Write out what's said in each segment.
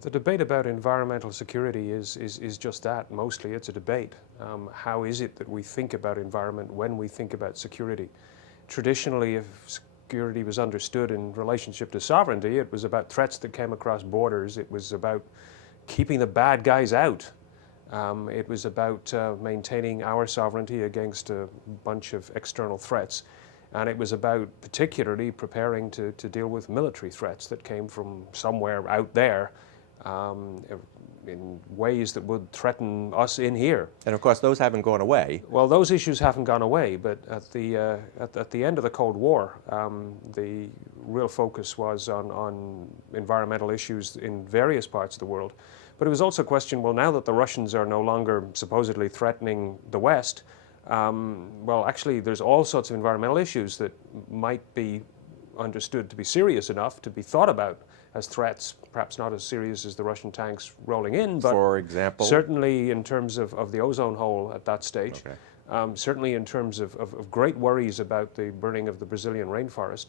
The debate about environmental security is just that. Mostly it's a debate. How is it that we think about environment when we think about security? Traditionally, if security was understood in relationship to sovereignty, it was about threats that came across borders. It was about keeping the bad guys out. It was about maintaining our sovereignty against a bunch of external threats. And it was about particularly preparing to deal with military threats that came from somewhere out there in ways that would threaten us in here. And of course, those haven't gone away. Well, those issues haven't gone away, but at the end of the Cold War, the real focus was on environmental issues in various parts of the world. But it was also a question, well, now that the Russians are no longer supposedly threatening the West, well, actually, there's all sorts of environmental issues that might be understood to be serious enough to be thought about as threats, perhaps not as serious as the Russian tanks rolling in, but for example, certainly in terms of the ozone hole at that stage, okay. Certainly in terms of great worries about the burning of the Brazilian rainforest,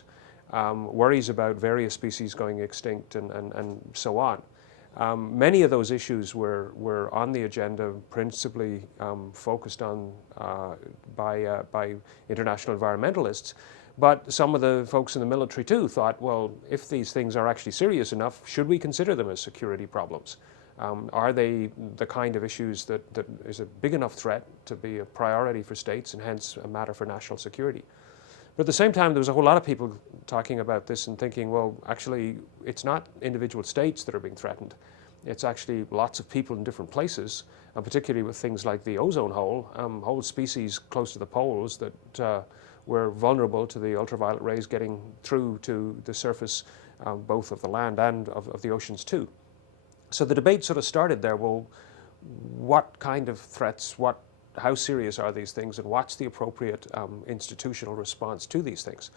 worries about various species going extinct and so on. Many of those issues were on the agenda, principally focused on by international environmentalists. But some of the folks in the military too thought, well, if these things are actually serious enough, should we consider them as security problems? Are they the kind of issues that is a big enough threat to be a priority for states and hence a matter for national security? But at the same time, there was a whole lot of people talking about this and thinking, well, actually, it's not individual states that are being threatened. It's actually lots of people in different places, and particularly with things like the ozone hole, whole species close to the poles that were vulnerable to the ultraviolet rays getting through to the surface, both of the land and of the oceans too. So the debate sort of started there, well, what kind of threats, how serious are these things, and what's the appropriate institutional response to these things?